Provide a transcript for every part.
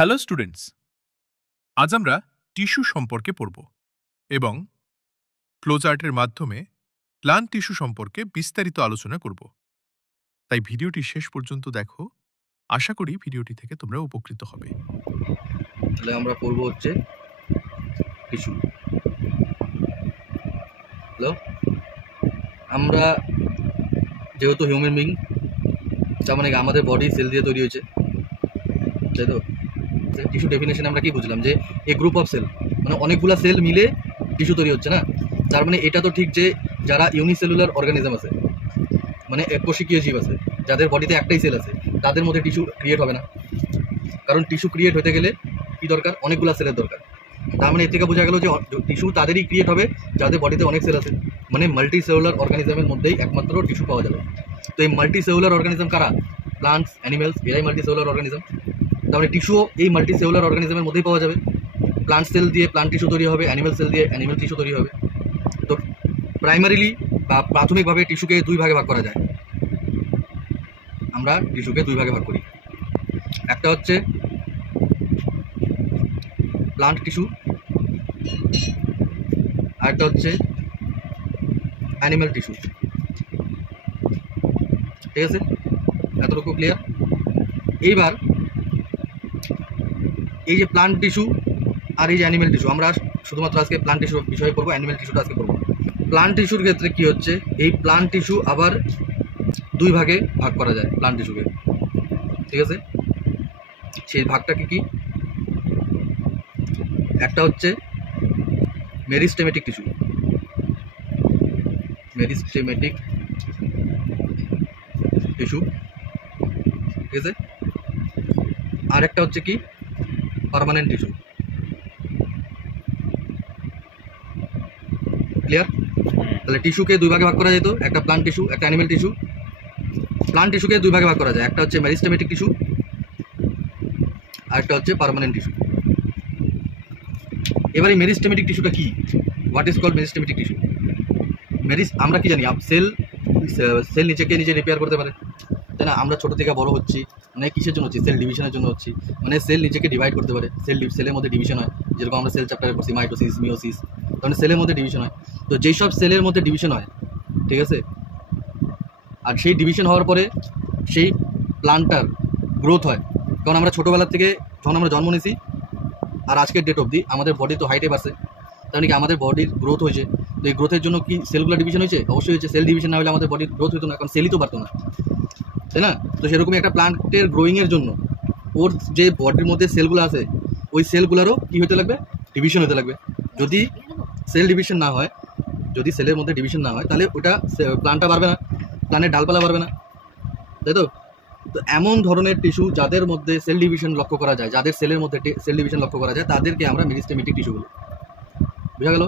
Hello students, আজ আমরা tissue সম্পর্কে পড়ব এবং ফ্লোচার্টের মাধ্যমে প্লান্ট টিস্যু সম্পর্কে বিস্তারিত আলোচনা করব। তাই ভিডিওটি শেষ পর্যন্ত দেখো। আশা করি ভিডিওটি থেকে তোমরা উপকৃত হবে। তাহলে আমরা পড়ব হচ্ছে টিস্যু। হ্যালো, আমরা যেহেতু হিউম্যান বিং, তার মানে আমাদের বডি সেল দিয়ে তৈরি হয়েছে, তাই তো? টিস্যু ডেফিনেশন আমরা কি বুঝলাম, যে এ গ্রুপ অফ সেল, মানে অনেকগুলো সেল মিলে টিস্যু তৈরি হচ্ছে না। তার মানে এটা তো ঠিক যে যারা ইউনিসেলুলার অর্গানিজম আছে, মানে এককোষিকীয় জীব আছে, যাদের বডিতে একটাই সেল আছে, তাদের মধ্যে টিস্যু ক্রিয়েট হবে না। কারণ টিস্যু ক্রিয়েট হতে গেলে কি দরকার? অনেকগুলো সেলের দরকার। তার মানে এর থেকে বোঝা গেল যে টিস্যু তাদেরই ক্রিয়েট হবে যাদের বডিতে অনেক সেল আছে, মানে মাল্টি সেলুলার অর্গানিজমের মধ্যেই একমাত্র টিস্যু পাওয়া যাবে। তো এই মাল্টি সেলুলার অর্গানিজম কারা? প্লান্টস, অ্যানিমেলস, এরাই মাল্টি সেলুলার অর্গানিজম। তার মানে টিস্যুও এই মাল্টি সেলুলার অর্গানিজমের মধ্যেই পাওয়া যাবে। প্লান্ট সেল দিয়ে প্লান্ট টিস্যু তৈরি হবে, অ্যানিমেল সেল দিয়ে অ্যানিমেল টিস্যু তৈরি হবে। তো প্রাইমারিলি বা প্রাথমিকভাবে টিস্যুকে দুই ভাগে ভাগ করা যায়। আমরা টিস্যুকে দুই ভাগে ভাগ করি। একটা হচ্ছে প্লান্ট টিস্যু, আরেকটা হচ্ছে অ্যানিম্যাল টিস্যু। ঠিক আছে, এতটুকু ক্লিয়ার? এইবার এই যে প্লান্ট টিস্যু আর এই যে অ্যানিম্যাল টিস্যু, আমরা শুধুমাত্র আজকে প্লান্ট টিস্যুর বিষয়ে পড়বো, অ্যানিম্যাল টিস্যুটা আজকে পড়বো। প্লান্ট টিস্যুর ক্ষেত্রে কি হচ্ছে, এই প্লান্ট টিস্যু আবার দুই ভাগে ভাগ করা যায় প্লান্ট টিস্যুকে। ঠিক আছে, সেই ভাগটা কি? একটা হচ্ছে মেরিস্টেমেটিক টিস্যু, মেরিস্টেমেটিক টিস্যু। ঠিক আছে, আর একটা হচ্ছে কি? Permanent tissue. ক্লিয়ার? তাহলে টিস্যুকে দুই ভাগে ভাগ করা যেত, একটা প্লান্ট টিস্যু, একটা অ্যানিমেল টিস্যু। প্লান্ট টিস্যুকে দুই ভাগে ভাগ করা যায়, একটা হচ্ছে মেরিস্টেমেটিক টিস্যু আর একটা হচ্ছে পার্মানেন্ট টিস্যু। এবার এই মেরিস্টেমেটিক টিস্যুটা কি? What is called meristematic tissue? আমরা কি জানি, সেল নিজেকে নিজে রিপেয়ার করতে পারে, তাই না? আমরা ছোটো থেকে বড় হচ্ছি, মানে কিসের জন্য হচ্ছি? সেল ডিভিশনের জন্য হচ্ছি। মানে সেল নিজেকে ডিভাইড করতে পারে, সেলের মধ্যে ডিভিশন হয়, যেরকম আমরা সেল চ্যাপ্টারে পড়ছি, মাইটোসিস, মিওসিস। তাহলে সেলের মধ্যে ডিভিশন হয়। তো যেই সব সেলের মধ্যে ডিভিশন হয়, ঠিক আছে, আর সেই ডিভিশন হওয়ার পরে সেই প্লান্টটার গ্রোথ হয়। কারণ আমরা ছোটোবেলা থেকে যখন আমরা জন্ম নিয়েছি আর আজকের ডেট অবধি আমাদের বডি তো হাইটে বাড়ছে, তার মানে কি আমাদের বডির গ্রোথ হয়েছে। তো এই গ্রোথের জন্য কি সেলগুলো ডিভিশন হয়েছে? অবশ্যই হয়েছে। সেল ডিভিশন না হলে আমাদের বডির গ্রোথ হতো না, কারণ সেলই তো বাড়তো না, তাই না? তো সেরকমই একটা প্লান্টের গ্রোয়িংয়ের জন্য ওর যে বডির মধ্যে সেলগুলো আছে, ওই সেলগুলোরও কী হতে লাগবে? ডিভিশন হতে লাগবে। যদি সেল ডিভিশন না হয়, যদি সেলের মধ্যে ডিভিশন না হয়, তাহলে ওটা প্লান্টটা বাড়বে না, প্লান্টের ডালপালা বাড়বে না, তাই তো? তো এমন ধরনের টিস্যু যাদের মধ্যে সেল ডিভিশন লক্ষ্য করা যায়, যাদের সেলের মধ্যে সেল ডিভিশন লক্ষ্য করা যায়, তাদেরকে আমরা মেরিস্টেমেটিক টিস্যু বলি। বুঝা গেল?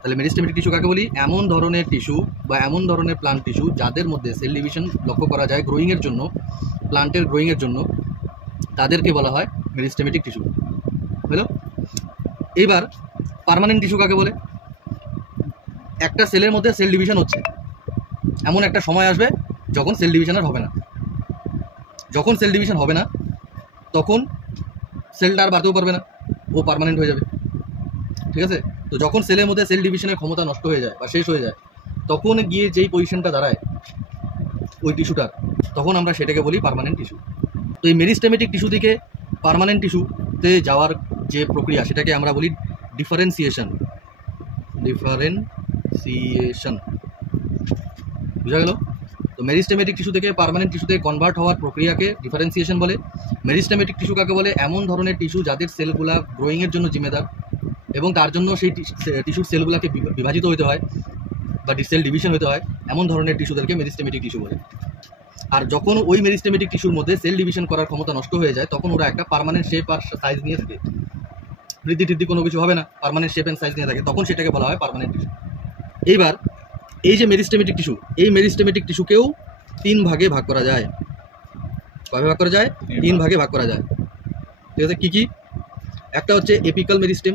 তাহলে মেরিস্টেমেটিক টিস্যু কাকে বলি? এমন ধরনের টিস্যু বা এমন ধরনের প্লান্ট টিস্যু যাদের মধ্যে সেল ডিভিশন লক্ষ্য করা যায় গ্রোয়িংয়ের জন্য, প্লান্টের গ্রোয়িংয়ের জন্য, তাদেরকে বলা হয় মেরিস্টেমেটিক টিস্যু। বুঝলো? এইবার পার্মানেন্ট টিস্যু কাকে বলে? একটা সেলের মধ্যে সেল ডিভিশন হচ্ছে, এমন একটা সময় আসবে যখন সেল ডিভিশন আর হবে না। যখন সেল ডিভিশন হবে না, তখন সেলটা আর বাড়তেও পারবে না, ও পার্মানেন্ট হয়ে যাবে। ঠিক আছে? তো যখন সেলের মধ্যে সেল ডিভিশনের ক্ষমতা নষ্ট হয়ে যায় বা শেষ হয়ে যায়, তখন গিয়ে যেই পজিশনটা দাঁড়ায় ওই টিস্যুটার, তখন আমরা সেটাকে বলি পার্মানেন্ট টিস্যু। তো এই মেরিস্টেমেটিক টিস্যু থেকে পার্মানেন্ট টিস্যুতে যাওয়ার যে প্রক্রিয়া, সেটাকে আমরা বলি ডিফারেন্সিয়েশন। ডিফারেন্সিয়েশন, বুঝা গেল? তো মেরিস্টেমেটিক টিস্যু থেকে পার্মানেন্ট টিস্যুতে কনভার্ট হওয়ার প্রক্রিয়াকে ডিফারেন্সিয়েশন বলে। মেরিস্টেমেটিক টিস্যু কাকে বলে? এমন ধরনের টিস্যু যাদের সেলগুলা গ্রোয়িংয়ের জন্য জিম্মেদার, এবং তার জন্য সেই টিস্যুর সেলগুলোকে বিভাজিত হতে হয় বা সেল ডিভিশন হতে হয়, এমন ধরনের টিস্যুদেরকে মেরিস্টেমেটিক টিস্যু বলে। আর যখন ওই মেরিস্টেমেটিক টিস্যুর মধ্যে সেল ডিভিশন করার ক্ষমতা নষ্ট হয়ে যায়, তখন ওরা একটা পার্মানেন্ট শেপ আর সাইজ নিয়ে থাকে, বৃদ্ধি টিদ্ধি কোনো কিছু হবে না, পার্মানেন্ট শেপ অ্যান্ড সাইজ নিয়ে থাকে, তখন সেটাকে বলা হয় পার্মানেন্ট টিস্যু। এইবার এই যে মেরিস্টেমেটিক টিস্যু, এই মেরিস্টেমেটিক টিস্যুকেও তিন ভাগে ভাগ করা যায়। কয়ভাবে ভাগ করা যায়? তিন ভাগে ভাগ করা যায়। ঠিক আছে, কী কী? একটা হচ্ছে এপিক্যাল মেরিস্টেম,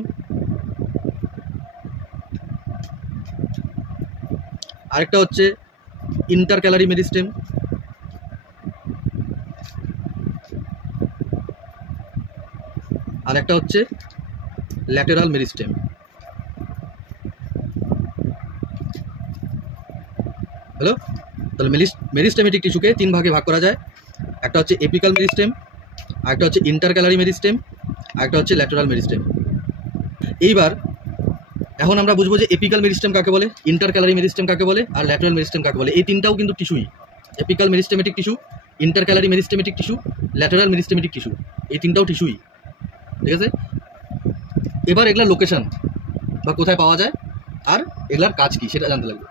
আরেকটা হচ্ছে ইন্টারক্যালারি মেরিস্টেম, আর একটা হচ্ছে ল্যাটেরাল মেরিস্টেম। হ্যালো, তাহলে মেরিস্টেমেটিক টিস্যুকে 3 ভাগে ভাগ করা যায়। একটা হচ্ছে এপিক্যাল মেরিস্টেম, একটা হচ্ছে ইন্টারক্যালারি মেরিস্টেম, একটা হচ্ছে ল্যাটেরাল মেরিস্টেম। এইবার এখন আমরা বুঝবো যে এপিক্যাল মেরিস্টেম কাকে বলে, ইন্টারক্যালারি মেরিস্টেম কাকে বলে, আর ল্যাটেরাল মেরিস্টেম কাকে বলে। এই তিনটাও কিন্তু টিস্যুই, apical meristematic tissue, intercalary meristematic tissue, lateral meristematic tissue, এই তিনটাও টিস্যুই। ঠিক আছে, এবার এগুলার লোকেশন বা কোথায় পাওয়া যায় আর এগুলার কাজ কি সেটা জানতে লাগবে।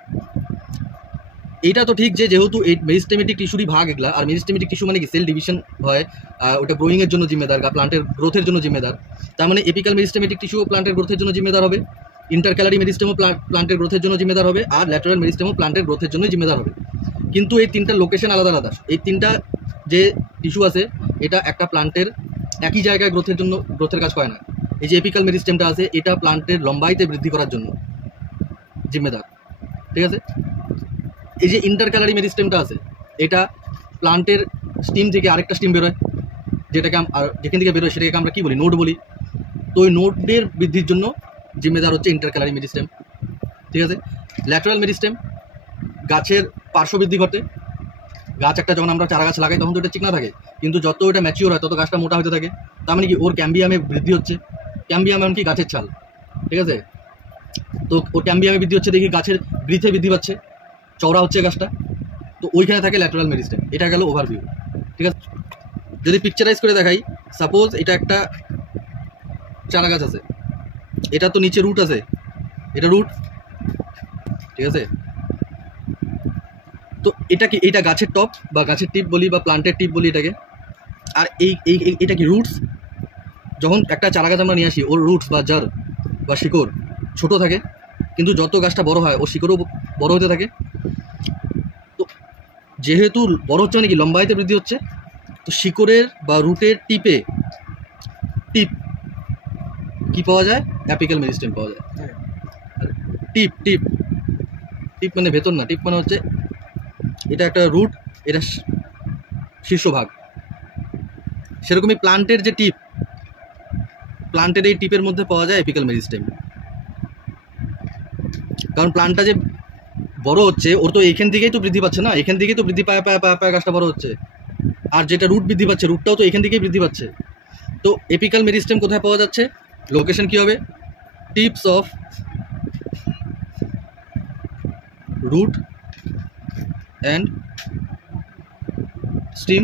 এইটা তো ঠিক যে যেহেতু এই মেরিস্টেমেটিক টিস্যুরই ভাগ এগুলা, আর মেরিস্টেমেটিক টিস্যু মানে কি সেল ডিভিশন হয়, ওটা গ্রোয়িংয়ের জন্য জিম্মেদার, প্লান্টের গ্রোথের জন্য জিম্মেদার। তার মানে এপিক্যাল মেরিস্টেমেটিক টিস্যু প্লান্টের গ্রোথের জন্য জিম্মেদার হবে, ইন্টারক্যালারি মেরিস্টেমও প্লান্টের গ্রোথের জন্য জিম্মেদার হবে, আর ল্যাটেরাল মেরিস্টেমও প্লান্টের গ্রোথের জন্য জিম্মেদার হবে। কিন্তু এই তিনটা লোকেশন আলাদা আলাদা। এই তিনটা যে টিস্যু আছে এটা একটা প্লান্টের একই জায়গায় গ্রোথের কাজ করে না। এই যে এপিক্যাল মেরিস্টেমটা আছে এটা প্লান্টের লম্বাইতে বৃদ্ধি করার জন্য জিম্মেদার। ঠিক আছে, এই যে ইন্টারক্যালারি মেরিস্টেমটা আছে এটা প্লান্টের স্টিম থেকে আরেকটা স্টিম বেরোয়, যেটাকে যেখান থেকে বেরোয় সেটাকে আমরা কী বলি, নোড বলি। তো ওই নোডের বৃদ্ধির জন্য জিম্মেদার হচ্ছে ইন্টারক্যালারি মেরিস্টেম। ঠিক আছে, ল্যাটেরাল মেরিস্টেম গাছের পার্শ্ব বৃদ্ধি ঘটে। গাছ একটা যখন আমরা চারা গাছ লাগাই তখন তো এটা চিকনা থাকে, কিন্তু যত এটা ম্যাচিওর হয় তত গাছটা মোটা হতে থাকে। তার মানে কি ওর ক্যাম্বিয়ামে বৃদ্ধি হচ্ছে। ক্যাম্বিয়াম এমনকি গাছের ছাল। ঠিক আছে, তো ওর ক্যাম্বিয়ামে বৃদ্ধি হচ্ছে দেখি গাছের বৃদ্ধে বৃদ্ধি পাচ্ছে, চওড়া হচ্ছে গাছটা। তো ওইখানে থাকে ল্যাটেরাল মেরিস্টেম। এটা গেল ওভারভিউ। ঠিক আছে, যদি পিকচারাইজ করে দেখাই, সাপোজ এটা একটা চারা গাছ আছে, এটা তো নিচে রুট আছে, এটা রুট। ঠিক আছে, তো এটা কি, এটা গাছের টপ বা গাছের টিপ বলি বা প্লান্টের টিপ বলি এটাকে। আর এটা কি রুটস। যখন একটা চারা গাছ আমরা নিয়ে আসি ওর রুটস বা জার বা শিকড় ছোট থাকে, কিন্তু যত গাছটা বড় হয় ওর শিকড়ও বড় হতে থাকে। তো যেহেতু বড় হচ্ছে মানে কি লম্বাইতে বৃদ্ধি হচ্ছে, তো শিকড়ের বা রুটের টিপ কি পাওয়া যায়, অ্যাপিক্যাল মেরিস্টেম পাওয়া যায়। টিপ টিপ টিপ মানে ভেতর না, টিপ মানে হচ্ছে এটা একটা রুট, এটা শীর্ষভাগ। সেরকমই প্লান্টের যে টিপ, প্লান্টের এই টিপের মধ্যে পাওয়া যায় এপিক্যাল মেরিস্টেম। কারণ প্লান্টটা যে বড় হচ্ছে ওর তো এইখান থেকেই তো বৃদ্ধি পাচ্ছে না, এখান থেকেই তো বৃদ্ধি পায় পায় পায় পায় গাছটা বড় হচ্ছে। আর যেটা রুট বৃদ্ধি পাচ্ছে, রুটটাও তো এখান থেকেই বৃদ্ধি পাচ্ছে। তো এপিক্যাল মেরিস্টেম কোথায় পাওয়া যাচ্ছে, লোকেশন কি হবে, tips of root and stem.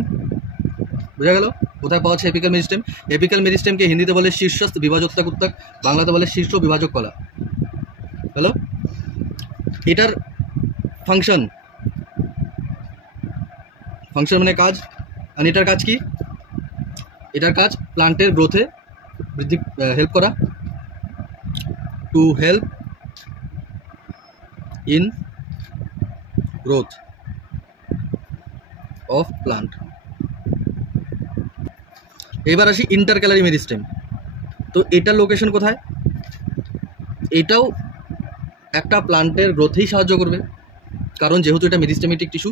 বোঝা গেল কোথায় পাওয়া যাচ্ছে এপিক্যাল মেরিস্টেম। এপিক্যাল মেরিস্টেমকে হিন্দিতে বলে শীর্ষস্থ বিভাজক উত্তক, বাংলাতে বলে শীর্ষ বিভাজক কলা। হ্যালো, এটার ফাংশন মানে কাজ, আর এটার কাজ কি, এটার কাজ প্লান্টের গ্রোথে বৃদ্ধি হেল্প করা, two help in growth of plant. এবার আসি ইন্টারক্যালারি মেরিস্টেম। তো এটার লোকেশন কোথায়, এটাও একটা প্লান্টের গ্রোথেই সাহায্য করবে, কারণ যেহেতু এটা মেরিস্টেমেটিক টিস্যু,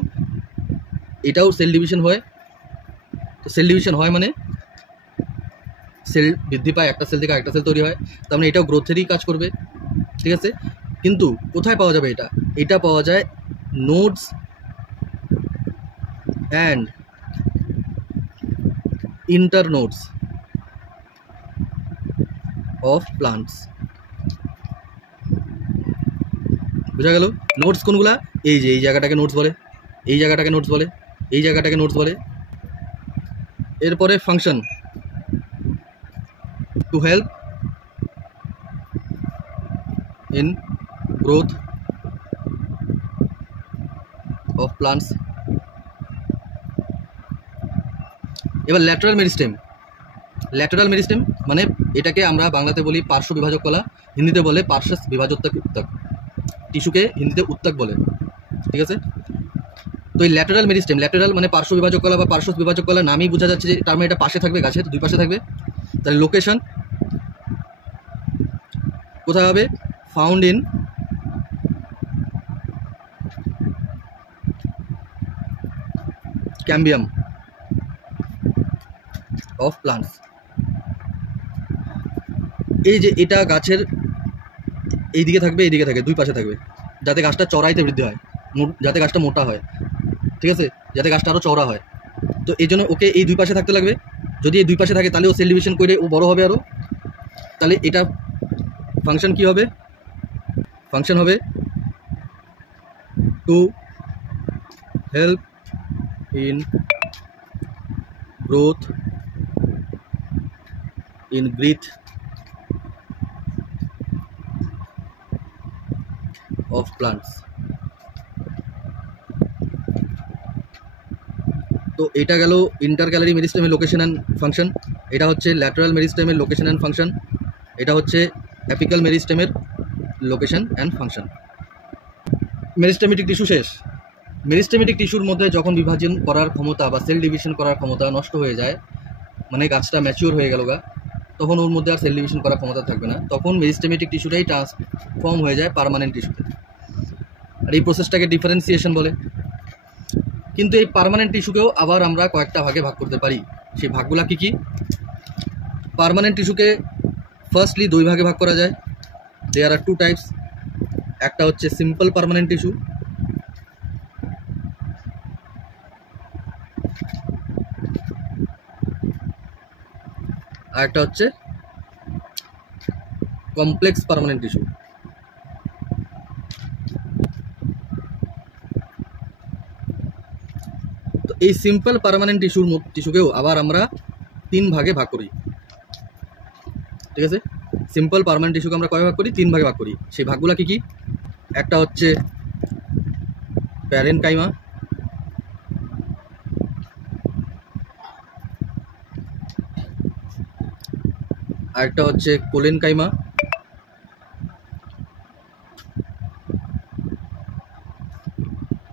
এটাও সেল ডিভিশন হয়। তো সেল ডিভিশন হয় মানে সেল বৃদ্ধি পায়, একটা সেল থেকে আরেকটা সেল তৈরি হয়, তার মানে এটাও গ্রোথেরই কাজ করবে। ঠিক আছে, কিন্তু কোথায় পাওয়া যাবে এটা পাওয়া যায় নোডস অ্যান্ড ইন্টারনোডস অফ প্লান্টস। বোঝা গেল, নোটস কোনগুলা, এই যে এই জায়গাটাকে নোটস বলে, এই জায়গাটাকে নোটস বলে, এই জায়গাটাকে নোটস বলে। এরপরে function, two help in growth of plants. এবার ল্যাটেরাল মেরিস্টেম মানে এটাকে আমরা বাংলাতে বলি পার্শ্ব বিভাজক কলা, হিন্দিতে বলে পার্শ্ব বিভাজক উত্তক। টিস্যুকে হিন্দিতে উত্তক বলে। ঠিক আছে, তো এই ল্যাটেরাল মেরিস্টেম, ল্যাটেরাল মানে পার্শ্ব বিভাজক কলা বা পার্শ্ব বিভাজক কলা, নামই বোঝা যাচ্ছে যে তার মানে এটা পাশে থাকবে, গাছের দুই পাশে থাকবে। তাহলে লোকেশন কোথায় হবে, ফাউন্ড ইন ক্যাম্বিয়াম অফ প্লান্টস। এই যে এটা গাছের এই দিকে থাকবে, এই দিকে থাকে, দুই পাশে থাকবে, যাতে গাছটা চড়াইতে বৃদ্ধি হয়, যাতে গাছটা মোটা হয়, ঠিক আছে, যাতে গাছটা আরও চওড়া হয়। তো এই জন্য ওকে এই দুই পাশে থাকতে লাগবে। যদি এই দুই পাশে থাকে তাহলে ও সেল ডিভিশন করে ও বড় হবে আরও। তাহলে এটা ফাংশন কি হবে? ফাংশন হবে to help in growth in breadth of plants। তো এটা গেল ইন্টারক্যালারি মেরিস্টেমের লোকেশন অ্যান্ড ফাংশন, এটা হচ্ছে ল্যাটারাল মেরিস্টেমের লোকেশন অ্যান্ড ফাংশন, এটা হচ্ছে অ্যাপিক্যাল মেরিস্টেমের location and function. Meristematic tissue শেষ। মেরিস্টেমেটিক টিস্যুর মধ্যে যখন বিভাজন করার ক্ষমতা বা সেল ডিভিশন করার ক্ষমতা নষ্ট হয়ে যায়, মানে গাছটা ম্যাচিওর হয়ে গেল গা, তখন ওর মধ্যে আর সেল ডিভিশন করার ক্ষমতা থাকবে না, তখন মেরিস্টেমেটিক টিস্যুটাই ট্রান্সফর্ম হয়ে যায় পার্মানেন্ট টিস্যুতে। আর এই প্রসেসটাকে ডিফারেন্সিয়েশন বলে। কিন্তু এই পার্মানেন্ট টিস্যুকেও আবার আমরা কয়েকটা ভাগে ভাগ করতে পারি। সেই ভাগগুলা কি কি? পার্মানেন্ট টিস্যুকে ফার্স্টলি দুই ভাগে ভাগ করা যায়। দেয়ার আর টু টাইপস। একটা হচ্ছে সিম্পল পার্মানেন্ট টিস্যু, আর একটা হচ্ছে কমপ্লেক্স পার্মানেন্ট টিস্যু। তো এই সিম্পল পার্মানেন্ট টিস্যুকেও আবার আমরা তিন ভাগে ভাগ করি, ঠিক আছে। সিম্পল পার্মানেন্ট টিস্যুকে আমরা কয় ভাগ করি? তিন ভাগে ভাগ করি। সেই ভাগগুলা কি কি? একটা হচ্ছে প্যারেনকাইমা, আরেকটা হচ্ছে কোলেনকাইমা,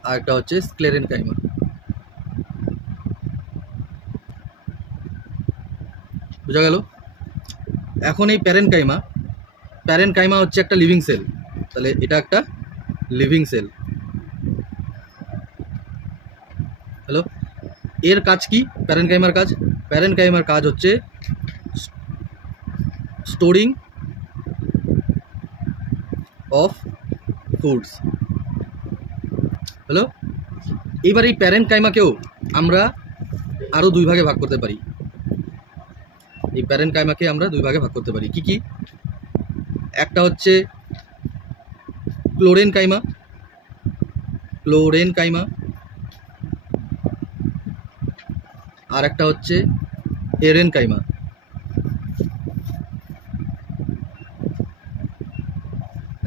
আরেকটা হচ্ছে স্ক্লেরেনকাইমা। বোঝা গেল? এখন এই প্যারেনকাইমা হচ্ছে একটা লিভিং সেল, তাহলে এটা একটা লিভিং সেল। হ্যালো, এর কাজ কি? প্যারেনকাইমার কাজ হচ্ছে স্টোরিং অফ ফুডস। হ্যালো, এইবার এই প্যারেনকাইমাকেও আমরা আরও দুই ভাগে ভাগ করতে পারি। এই প্যারেনকাইমাকে আমরা দুই ভাগে ভাগ করতে পারি। কি কি? একটা হচ্ছে ক্লোরেনকাইমা, আর একটা হচ্ছে এরেনকাইমা।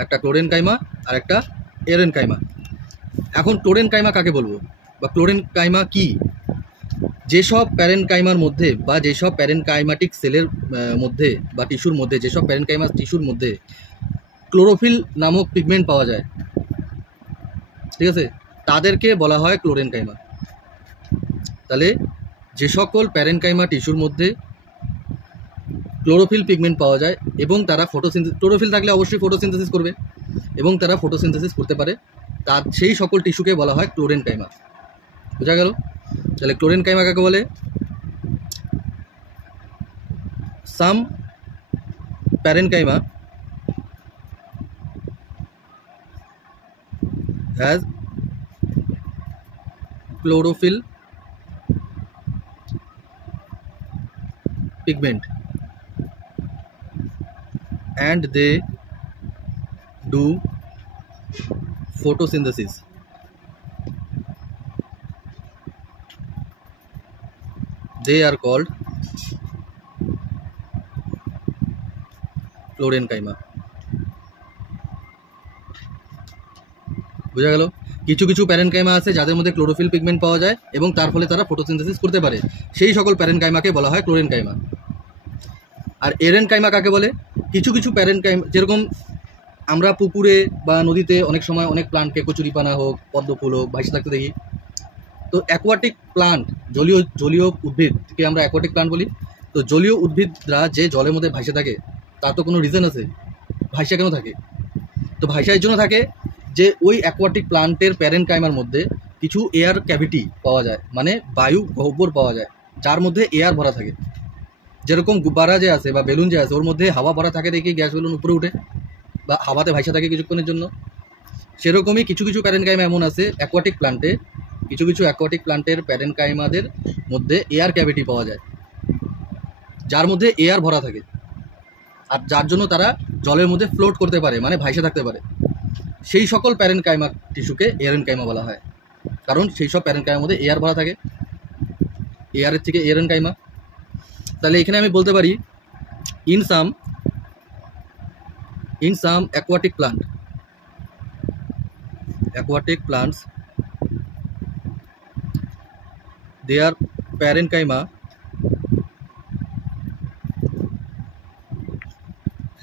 একটা ক্লোরেনকাইমা আর একটা এরেনকাইমা। এখন ক্লোরেনকাইমা কাকে বলবো বা ক্লোরেনকাইমা কি? যেসব প্যারেনকাইমার মধ্যে বা যেসব প্যারেনকাইমাটিক সেলের মধ্যে বা টিস্যুর মধ্যে, যেসব প্যারেনকাইমা টিস্যুর মধ্যে ক্লোরোফিল নামক পিগমেন্ট পাওয়া যায়, ঠিক আছে, তাদেরকে বলা হয় ক্লোরেনকাইমা। তাহলে যে সকল প্যারেনকাইমা টিস্যুর মধ্যে ক্লোরোফিল পিগমেন্ট পাওয়া যায় এবং তারা ক্লোরোফিল থাকলে অবশ্যই ফটোসিনথেসিস করবে এবং তারা ফটোসিনথেসিস করতে পারে, তার সেই সকল টিস্যুকে বলা হয় ক্লোরেনকাইমা। বোঝা গেল? তাহলে ক্লোরেনকাইমা কাকে বলে? সাম parenchyma has chlorophyll pigment and they do photosynthesis. They are called ক্লোরেনকাইমা। বোঝা গেল? কিছু কিছু প্যারেনকাইমা আছে যাদের মধ্যে ক্লোরোফিল পিগমেন্ট পাওয়া যায় এবং তার ফলে তারা ফটোসিনথেসিস করতে পারে, সেই সকল প্যারেনকাইমাকে বলা হয় ক্লোরেনকাইমা। আর এরেনকাইমা কাকে বলে? কিছু কিছু প্যারেনকাইমা, যেরকম আমরা পুকুরে বা নদীতে অনেক সময় অনেক প্লান্টকে, কচুরিপানা হোক, পদ্মফুল হোক, ভাসে থাকতে দেখি। তো অ্যাকোয়াটিক প্লান্ট, জলীয় উদ্ভিদকে আমরা অ্যাকোয়াটিক প্লান্ট বলি। তো জলীয় উদ্ভিদরা যে জলের মধ্যে ভাসে থাকে তার তো কোনো রিজন আছে, ভাসা কেন থাকে? তো ভাসার জন্য থাকে যে ওই অ্যাকোয়াটিক প্লান্টের প্যারেনকাইমার মধ্যে কিছু এয়ার ক্যাভিটি পাওয়া যায়, মানে বায়ু গহ্বর পাওয়া যায় যার মধ্যে এয়ার ভরা থাকে। যেরকম গুব্বারা যে আছে বা বেলুন যে আছে ওর মধ্যে হাওয়া ভরা থাকে দেখি গ্যাস বেলুন উপরে উঠে বা হাওয়াতে ভাইসা থাকে কিছুক্ষণের জন্য, সেরকমই কিছু কিছু প্যারেনকাইমা এমন আছে অ্যাকোয়াটিক প্লান্টে, কিছু কিছু অ্যাকোয়াটিক প্লান্টের প্যারেনকাইমাদের মধ্যে এয়ার ক্যাভিটি পাওয়া যায়, যার মধ্যে এয়ার ভরা থাকে, আর যার জন্য তারা জলের মধ্যে ফ্লোট করতে পারে, মানে ভাইসে থাকতে পারে। সেই সকল প্যারেনকাইমা টিস্যুকে এয়ারেনকাইমা বলা হয়, কারণ সেই সব প্যারেনকাইমার মধ্যে এয়ার ভরা থাকে, এয়ারের থেকে এয়ারেনকাইমা। তাহলে এখানে আমি বলতে পারি in some aquatic plants their parenchyma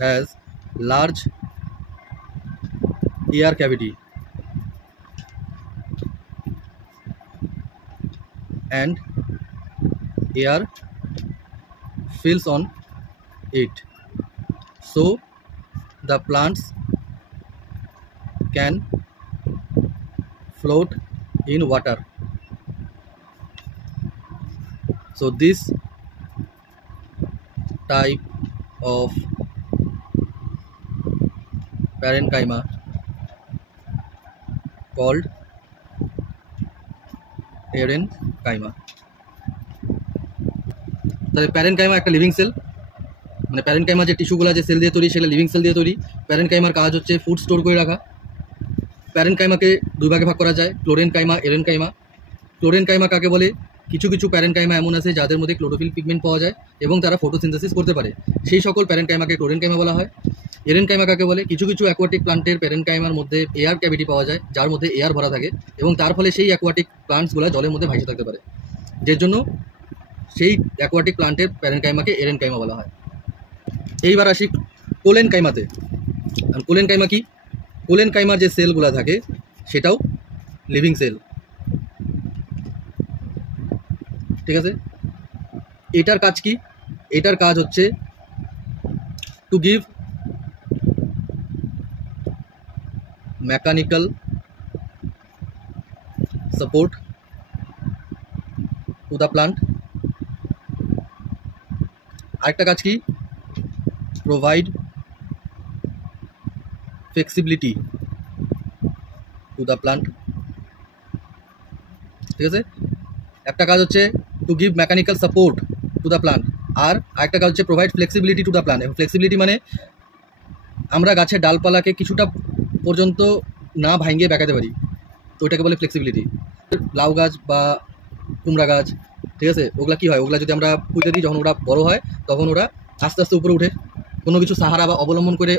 has large air cavity and air fills on it, so the plants can float in water. So this type of parenchyma called parenchyma. তাহলে প্যারেনকাইমা একটা লিভিং সেল, মানে parenchyma যে টিস্যুগুলো যে sell দিয়ে তৈরি সেটা living sell দিয়ে তৈরি। প্যারেনকাইমার কাজ হচ্ছে ফুড স্টোর করে রাখা। প্যারেনকাইমাকে দুই ভাগে ভাগ করা যায়, ক্লোরেনকাইমা, এরেনকাইমা। ক্লোরেনকাইমা কাকে বলে? কিছু কিছু প্যারেনকাইমা এমন আছে যাদের মধ্যে ক্লোরোফিল পিগমেন্ট পাওয়া যায় এবং তারা ফটোসিনথেসিস করতে পারে, সেই সকল প্যারেনকাইমাকে ক্লোরেনকাইমা বলা হয়। এরেনকাইমা কাকে বলে? কিছু কিছু অ্যাকোয়াটিক প্লান্টের প্যারেনকাইমার মধ্যে এয়ার ক্যাভিটি পাওয়া যায়, যার মধ্যে এয়ার ভরা থাকে এবং তার ফলে সেই অ্যাকোয়াটিক প্লান্টসগুলো জলের মধ্যে ভাসে থাকতে পারে, যার জন্য সেই অ্যাকোয়াটিক প্লান্টের প্যারেনকাইমাকে এরেনকাইমা বলা হয়। এইবার আসি কোলেনকাইমাতে। আর কোলেনকাইমা কি? কোলেনকাইমার যে সেলগুলো থাকে সেটাও লিভিং সেল, ঠিক আছে? এটার কাজ কি? এটার কাজ হচ্ছে to give mechanical support to the plant. আরেকটা কাজ কি? Provide flexibility to the plant, ঠিক আছে? একটা কাজ হচ্ছে to give mechanical support to the plant, আর আরেকটা কাজ হচ্ছে provide flexibility to the plant. Flexibility মানে আমরা গাছের ডালপালাকে কিছুটা পর্যন্ত না ভাঙিয়ে বেঁকাতে পারি, তো ওইটাকে বলে ফ্লেক্সিবিলিটি। লাউ গাছ বা কুমড়া গাছ, ঠিক আছে, ওগুলা কি হয়? ওগুলা যদি আমরা পুঁতে দিই, যখন ওরা বড় হয় তখন ওরা আস্তে আস্তে উপরে উঠে, কোনো কিছু সাহারা বা অবলম্বন করে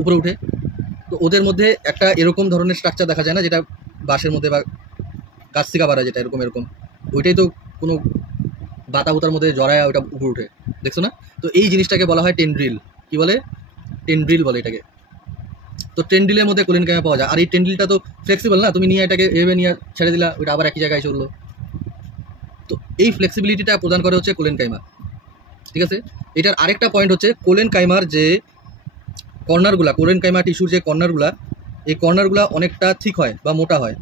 উপরে উঠে। তো ওদের মধ্যে একটা এরকম ধরনের স্ট্রাকচার দেখা যায় না, যেটা বাঁশের মধ্যে বা গাছ থেকে বাড়ায়, যেটা এরকম এরকম, ওইটাই তো কোনো বাতা বুতার মধ্যে জড়ায় ওটা উপরে উঠে, দেখছো না? তো এই জিনিসটাকে বলা হয় টেন্ড্রিল। কি বলে? টেন্ড্রিল বলে এটাকে। তো টেন্ড্রিলের মধ্যে কোলেনকাইমা পাওয়া যায়, আর এই টেন্ড্রিলটা তো ফ্লেক্সিবল না, তুমি নিয়ে এটাকে এভাবে নিয়ে ছেড়ে দিলা, ওইটা আবার একই জায়গায় চললো। তো এই ফ্লেক্সিবিলিটিটা প্রদান করে হচ্ছে কোলেনকাইমা, ঠিক আছে? এটার আরেকটা পয়েন্ট হচ্ছে কোলেনকাইমার যে কর্নারগুলা, কোলেনকাইমা টিস্যুর যে কর্নারগুলা, এই কর্নারগুলা অনেকটা ঠিক হয় বা মোটা হয়,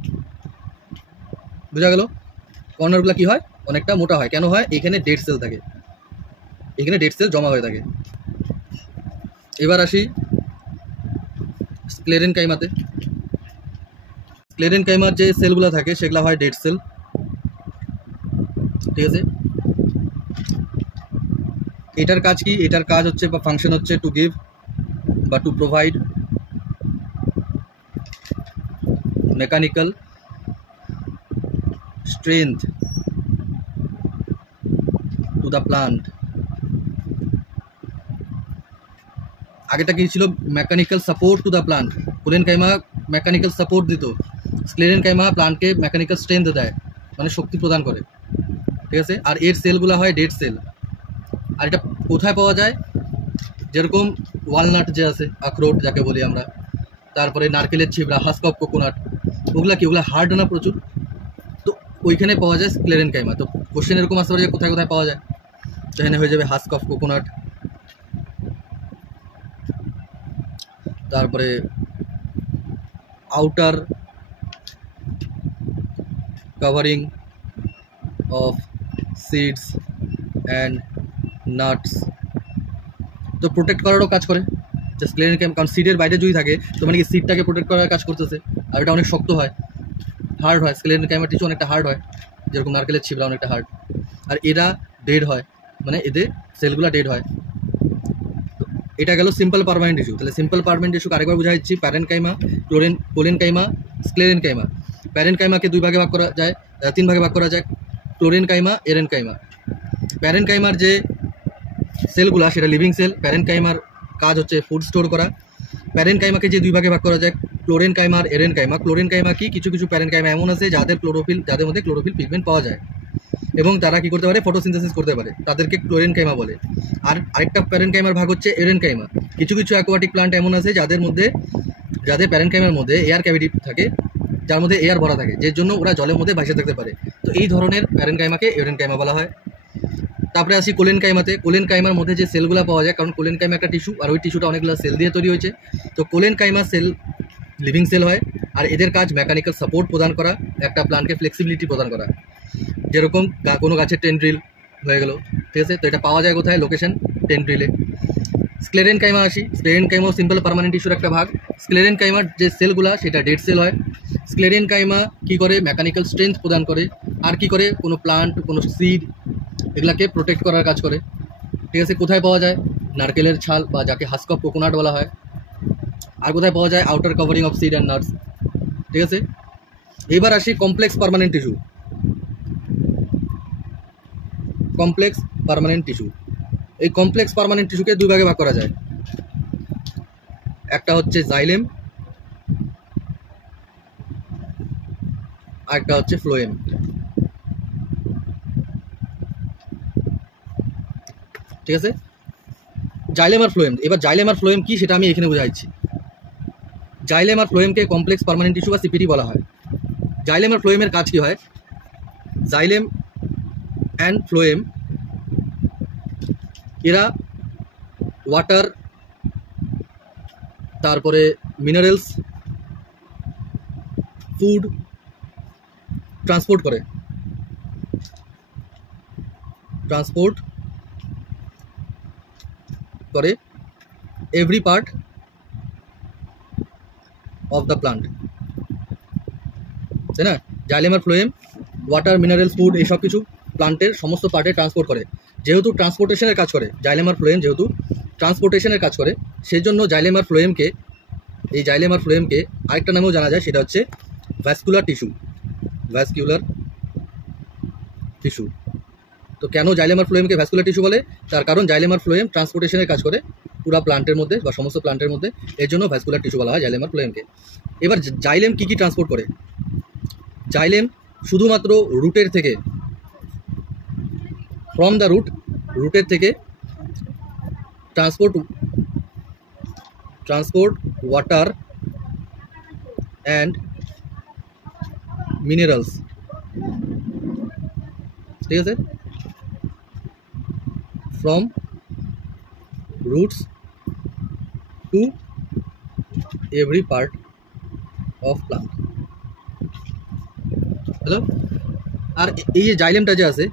বোঝা গেল? কর্নারগুলা কি হয়? অনেকটা মোটা হয়। কেন হয়? এখানে ডেড সেল থাকে, এখানে ডেড সেল জমা হয়ে থাকে। এবার আসি স্ক্লেরেনকাইমাতে। স্ক্লেরেনকাইমার যে সেলগুলো থাকে সেগুলো হয় ডেড সেল, ঠিক আছে? এটার কাজ কি? এটার কাজ হচ্ছে বা ফাংশন হচ্ছে টু গিভ বা to provide mechanical strength to the plant. আগেটা কি ছিল? Mechanical support to the plant. Collenchyma mechanical support দিত, স্ক্লেরেনকাইমা প্লান্টকে মেকানিক্যাল স্ট্রেংথ দেয়, মানে শক্তি প্রদান করে, ঠিক আছে? আর এর সেলগুলো হয় ডেড সেল। আর এটা কোথায় পাওয়া যায়? যেরকম ওয়ালনাট যে আছে, আখরোট যাকে বলি আমরা, তারপরে নারকেলের ছিবড়া, হাস্ক অফ কোকোনাট, ওগুলা কি? ওগুলা হার্ড না প্রচুর, তো ওইখানে পাওয়া যায় স্ক্লেরেনকাইমা। তো কোশ্চেন এরকম আসতে পারে যে কোথায় কোথায় পাওয়া যায়, তো এখানে হয়ে যাবে হাস্ক অফ কোকোনাট, তারপরে outer covering of seeds and nuts. তো প্রোটেক্ট করারও কাজ করে যে স্ক্লেরেন কাইমা, কারণ সিডের বাইরে যদি থাকে তো মানে কি সিডটাকে প্রোটেক্ট করার কাজ করতেছে, আর এটা অনেক শক্ত হয়, হার্ড হয়। স্ক্লেরেন কাইমার টিস্যু অনেকটা হার্ড হয়, যেরকম নারকেলের ছিবড়া অনেকটা হার্ড। আর এরা ডেড হয়, মানে এদের সেলগুলো ডেড হয়। এটা গেল সিম্পল পার্মানেন্ট টিস্যু। তাহলে সিম্পল পার্মানেন্ট টিস্যু আরেকবার বুঝাচ্ছি, parenchyma, collenchyma, sclerenchyma. প্যারেন্ট কাইমাকে 2 ভাগে ভাগ করা যায়, 3 ভাগে ভাগ করা যায়, ক্লোরেন কাইমা, এরেন কাইমা। প্যারেন্ট কাইমার যে সেলগুলা সেটা লিভিং সেল। প্যারেন্ট কাইমার কাজ হচ্ছে ফুড স্টোর করা। প্যারেন্ট কাইমাকে যে 2 ভাগে ভাগ করা যায়, ক্লোরেন কাইমা আর এরেন কাইমা। ক্লোরেন কাইমা কি, কিছু কিছু প্যারেন্ট কাইমা এমন আছে যাদের মধ্যে ক্লোরোফিল পিগমেন্ট পাওয়া যায় এবং তারা কি করতে পারে, ফটোসিনথেসিস করতে পারে, তাদেরকে ক্লোরেন কাইমা বলে। আর আরেকটা প্যারেন্ট কাইমার ভাগ হচ্ছে এরেন কাইমা। কিছু কিছু অ্যাকোয়াটিক প্লান্ট এমন আছে যাদের প্যারেন্ট কাইমার মধ্যে এয়ার ক্যাভিটি থাকে, যার মধ্যে এয়ার ভরা থাকে, যে জন্য ওরা জলের মধ্যে ভাসে থাকতে পারে। তো এই ধরনের প্যারেন্ট কাইমাকে এরেন কাইমা বলা হয়। তারপরে আসি কোলেন কাইমাতে। কোলেন কাইমার মধ্যে যে সেলগুলো পাওয়া যায়, কারণ কোলেন কাইমা একটা টিস্যু আর ওই টিস্যুটা অনেকগুলো সেল দিয়ে তৈরি হয়েছে। তো কোলেন কাইমা সেল লিভিং সেল হয়, আর এদের কাজ মেকানিক্যাল সাপোর্ট প্রদান করা, একটা প্লান্টকে ফ্লেক্সিবিলিটি প্রদান করা। যেরকম কোনো গাছের টেন্ড্রিল হয়ে গেল, ঠিক আছে, তো এটা পাওয়া যায় কোথায়, লোকেশন টেন্ড্রিলে। স্ক্লেরেন কাইমা আসি। স্ক্লেরেন কাইমাও সিম্পল পার্মানেন্ট টিস্যুর একটা ভাগ। স্ক্লেরেন কাইমার যে সেলগুলো সেটা ডেড সেল হয়। স্ক্লেরেন কাইমা কি করে, মেকানিক্যাল স্ট্রেংথ প্রদান করে, আর কি করে, কোনো প্লান্ট, কোনো সিড এগুলাকে প্রোটেক্ট করার কাজ করে, ঠিক আছে। কোথায় পাওয়া যায়, নারকেলের ছাল বা যাকে হাস্ক অফ কোকোনাট বলা হয়। আর কোথায় পাওয়া যায়, outer covering of seed and nuts, ঠিক আছে। এবার আসি complex permanent tissue. Complex permanent tissue, এই কমপ্লেক্স পার্মানেন্ট টিস্যুকে 2 ভাগে ভাগ করা যায়। একটা হচ্ছে জাইলেম, আর একটা হচ্ছে ফ্লোয়েম, ঠিক আছে। জাইলেম আর ফ্লোয়েম, এবার জাইলেম আর ফ্লোয়েম কি সেটা আমি এখানে বোঝাচ্ছি। জাইলেম আর ফ্লোয়েমকে কমপ্লেক্স পার্মানেন্ট টিস্যু বা সিপিটি বলা হয়। জাইলেম আর ফ্লোয়েমের কাজ কি হয়, জাইলেম অ্যান্ড ফ্লোয়েম এরা ওয়াটার, তারপরে মিনারেলস, ফুড ট্রান্সপোর্ট করে every part of the plant, তাই না। জাইলেম আর ফ্লোয়েম ওয়াটার, মিনারেলস, ফুড এইসব কিছু প্লান্টের সমস্ত পার্টে ট্রান্সপোর্ট করে। যেহেতু ট্রান্সপোর্টেশনের কাজ করে, জাইলেম আর ফ্লোয়েম যেহেতু ট্রান্সপোর্টেশনের কাজ করে, সেই জন্য জাইলেম আর ফ্লোয়েমকে আরেকটা নামেও জানা যায়, সেটা হচ্ছে ভ্যাসকুলার টিস্যু। তো কেন জাইলেম আর ফ্লোয়েমকে ভ্যাসকুলার টিস্যু বলে, তার কারণ জাইলেম আর ফ্লোয়েম ট্রান্সপোর্টেশনের কাজ করে পুরো প্লান্টের মধ্যে বা সমস্ত প্লান্টের মধ্যে, এর জন্য ভ্যাসকুলার টিস্যু বলা হয় জাইলেম আর ফ্লোয়েমকে। এবার জাইলেম কী ট্রান্সপোর্ট করে, জাইলেম শুধুমাত্র রুটের থেকে, ফ্রম দ্য রুটের থেকে ট্রান্সপোর্ট ওয়াটার অ্যান্ড মিনারেলস, ঠিক আছে, from roots to every part of plant. Hello. আর এই যে জাইলেমটা যে আছে,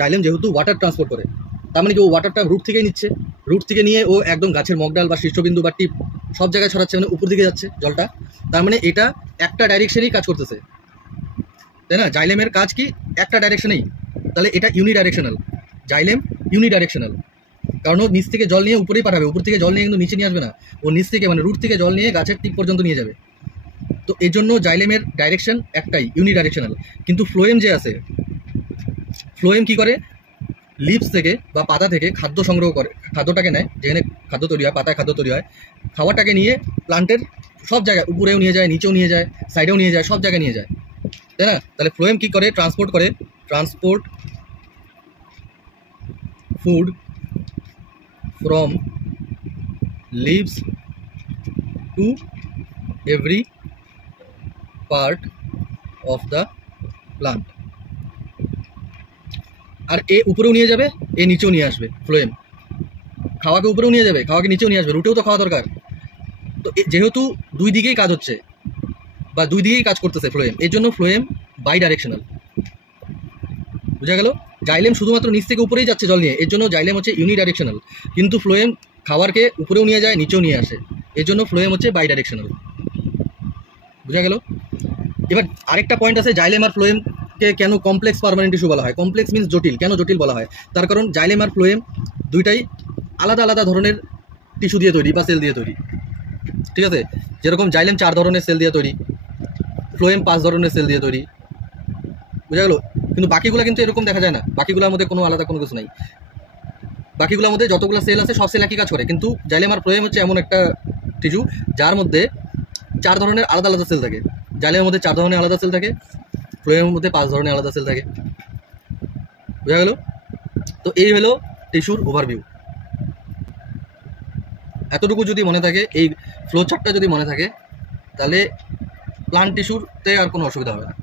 জাইলেম যেহেতু ওয়াটার ট্রান্সপোর্ট করে, তার মানে কি ও ওয়াটারটা রুট থেকেই নিচ্ছে, রুট থেকে নিয়ে ও একদম গাছের মগডাল বা শীর্ষবিন্দু বা টিপ সব জায়গায় ছড়াচ্ছে, মানে উপর দিকে যাচ্ছে জলটা। তার মানে এটা একটা ডাইরেকশনেই কাজ করতেছে, তাই না। জাইলেমের কাজ কি, একটা ডাইরেকশনেই, তাহলে এটা ইউনিডাইরেকশনাল। জাইলেম ইউনিডাইরেকশনাল, কারণ ও নিচ থেকে জল নিয়ে উপরেই পাঠাবে, উপর থেকে জল নিয়ে কিন্তু নিচে নিয়ে আসবে না, ও নিচ থেকে মানে রুট থেকে জল নিয়ে গাছের টিপ পর্যন্ত নিয়ে যাবে। তো এই জন্য জাইলেমের ডাইরেকশন একটাই, ইউনিডাইরেকশনাল। কিন্তু ফ্লোয়েম যে আছে, ফ্লোয়েম কি করে, লিভস থেকে বা পাতা থেকে খাদ্য সংগ্রহ করে, খাদ্যটাকে নেয়, যেখানে খাদ্য তৈরি হয়, পাতায় খাদ্য তৈরি হয়, খাবারটাকে নিয়ে প্লান্টের সব জায়গায়, উপরেও নিয়ে যায়, নিচেও নিয়ে যায়, সাইডেও নিয়ে যায়, সব জায়গায় নিয়ে যায়, তাই না। তাহলে ফ্লোয়েম কি করে, transport food from leaves to every part of the plant. আর এ উপরেও নিয়ে যাবে, এ নিচেও নিয়ে আসবে। ফ্লোয়েম খাওয়াকে উপরেও নিয়ে যাবে, খাওয়াকে নিচেও নিয়ে আসবে, রুটেও তো খাওয়া দরকার। তো যেহেতু 2 দিকেই কাজ হচ্ছে বা 2 দিকেই কাজ করতেছে ফ্লোয়েম, এর জন্য ফ্লোয়েম বাই ডাইরেকশনাল। বোঝা গেল? জাইলেম শুধুমাত্র নিচ থেকে উপরেই যাচ্ছে জল নিয়ে, এর জন্য জাইলেম হচ্ছে ইউনিডাইরেকশনাল। কিন্তু ফ্লোয়েম খাবারকে উপরেও নিয়ে যায়, নিচেও নিয়ে আসে, এর জন্য ফ্লোয়েম হচ্ছে বাই ডাইরেকশনাল। বোঝা গেল? এবার আরেকটা পয়েন্ট আছে, জাইলেম আর ফ্লোয়েমকে কেন কমপ্লেক্স পার্মানেন্ট টিস্যু বলা হয়? কমপ্লেক্স মিন্স জটিল। কেন জটিল বলা হয়? তার কারণ জাইলেম আর ফ্লোয়েম দুইটাই আলাদা আলাদা ধরনের টিস্যু দিয়ে তৈরি বা সেল দিয়ে তৈরি। ঠিক আছে? যেরকম জাইলেম 4 ধরনের সেল দিয়ে তৈরি, ফ্লোয়েম 5 ধরনের সেল দিয়ে তৈরি। বোঝা গেল? কিন্তু বাকিগুলো কিন্তু এরকম দেখা যায় না, বাকিগুলোর মধ্যে কোনো আলাদা কোনো কিছু নাই। বাকিগুলোর মধ্যে যতগুলো সেল আছে সব সেল একই কাজ করে, কিন্তু জাইলেম আর ফ্লোয়েম হচ্ছে এমন একটা টিস্যু যার মধ্যে 4 ধরনের আলাদা আলাদা সেল থাকে। জাইলেমের মধ্যে 4 ধরনের আলাদা সেল থাকে, ফ্লোয়েমের মধ্যে 5 ধরনের আলাদা সেল থাকে। বোঝা গেল? তো এই হলো টিস্যুর ওভারভিউ। এতটুকু যদি মনে থাকে, এই ফ্লো চার্টটা যদি মনে থাকে, তাহলে প্লান্ট টিস্যুতে আর কোনো অসুবিধা হবে না।